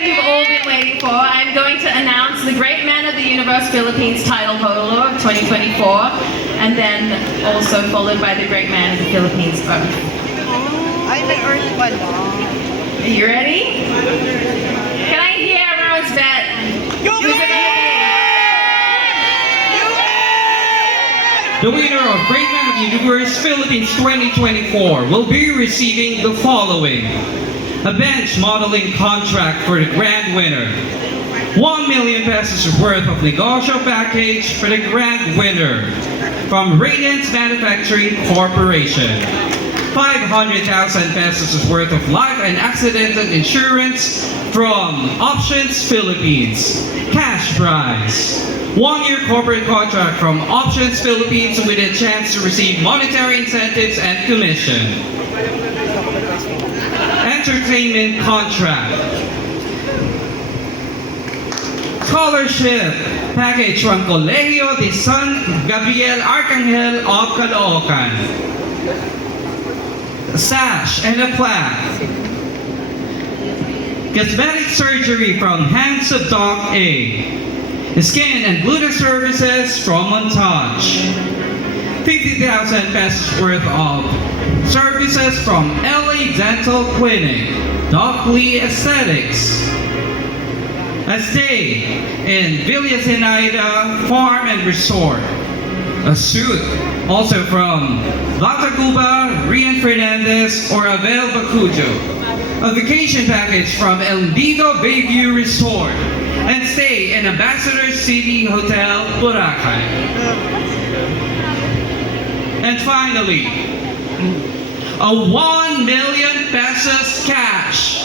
you've all been waiting for. I'm going to announce the Great Man of the Universe Philippines title holder of 2024, and then also followed by the Great Man of the Philippines oath. Ay, may earth pa lang. Are you ready? Can I hear everyone's bet? Who's it gonna be? The winner of Great Man of the Universe Philippines 2024 will be receiving the following: a bench modeling contract for the grand winner, 1 million pesos worth of negosyo package for the grand winner from Radiance Manufacturing Corporation, 500,000 pesos worth of life and accidental insurance from Options Philippines, cash prize, 1-year corporate contract from Options Philippines with a chance to receive monetary incentives and commission, entertainment contract, scholarship package from Colegio de San Gabriel Arcangel of Caloocan, a sash and a plaque, cosmetic surgery from Hands of Doc A, skin and gluten services from Montage, 50,000 pesos worth of services from LA Dental Clinic, Doc Lee Aesthetics, a stay in Villa Zenaida Farm and Resort, a suit also from La Tacuba, Rian Fernandez, or Abel Bacujo, a vacation package from El Nido Bayview Resort, and stay in Ambassador City Hotel, Boracay. And finally, a 1 million pesos cash.